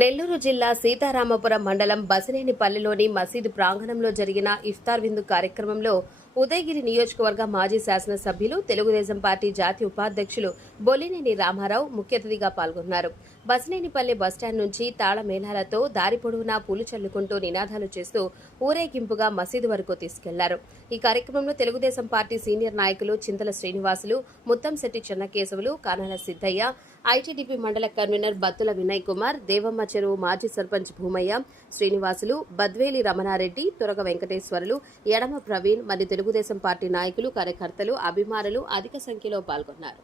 నెల్లూరు జిల్లా సీతారామపురం మండలం బసినేనిపల్లిలోని మసీదు ప్రాంగణంలో జరిగిన ఇఫ్తార్ విందు కార్యక్రమంలో ఉదయగిరి నియోజకవర్గ మాజీ శాసనసభ్యులు తెలుగుదేశం పార్టీ జాతీయ ఉపాధ్యక్షులు బొలినేని రామారావు ముఖ్య అతిథిగా పాల్గొన్నారు. బసినేనిపల్లి బస్టాండ్ నుంచి తాళమేళాలతో దారి పొడవునా పూలు చల్లుకుంటూ నినాదాలు చేస్తూ ఊరేగింపుగా మసీదు వరకు తీసుకెళ్లారు. ఈ కార్యక్రమంలో తెలుగుదేశం పార్టీ సీనియర్ నాయకులు చింతల శ్రీనివాసులు, ముత్తంశెట్టి చెన్నకేశవులు, కానాల సిద్దయ్య, ఐటీడీపీ మండల కన్వీనర్ బత్తుల వినయ్ కుమార్, దేవమ్మ చెరువు మాజీ సర్పంచ్ భూమయ్య, శ్రీనివాసులు, బద్వేలి రమణారెడ్డి, తురగ వెంకటేశ్వరులు, ఎడమ ప్రవీణ్ మరియు తెలుగుదేశం పార్టీ నాయకులు, కార్యకర్తలు, అభిమానులు అధిక సంఖ్యలో పాల్గొన్నారు.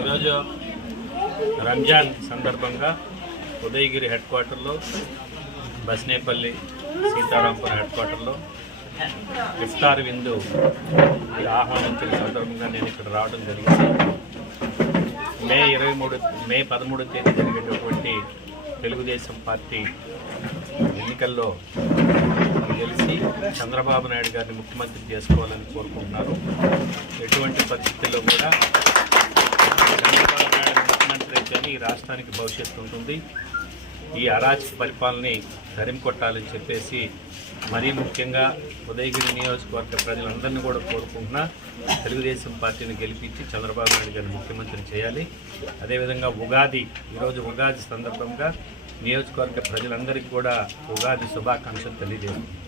ఈరోజు రంజాన్ సందర్భంగా ఉదయగిరి హెడ్ క్వార్టర్లో, బసినేపల్లి సీతారాంపురం హెడ్ క్వార్టర్లో ఇఫ్తార్ విందు ఆహ్వానించిన సందర్భంగా నేను ఇక్కడ రావడం జరిగింది. మే 13 తేదీ జరిగేటటువంటి తెలుగుదేశం పార్టీ ఎన్నికల్లో గెలిచి చంద్రబాబు నాయుడు గారిని ముఖ్యమంత్రి చేసుకోవాలని కోరుకుంటున్నారు. ఎటువంటి పరిస్థితుల్లో కూడా చంద్రబాబు నాయుడు ముఖ్యమంత్రి అయితేనే ఈ రాష్ట్రానికి భవిష్యత్తు ఉంటుంది. ఈ అరాచక పరిపాలనని తరిమి కొట్టాలని చెప్పేసి మరీ ముఖ్యంగా ఉదయగిరి నియోజకవర్గ ప్రజలందరినీ కూడా కోరుకుంటున్నా, తెలుగుదేశం పార్టీని గెలిపించి చంద్రబాబు నాయుడు గారిని ముఖ్యమంత్రి చేయాలి. అదేవిధంగా ఈరోజు ఉగాది సందర్భంగా నియోజకవర్గ ప్రజలందరికీ కూడా ఉగాది శుభాకాంక్షలు తెలియజేస్తున్నాను.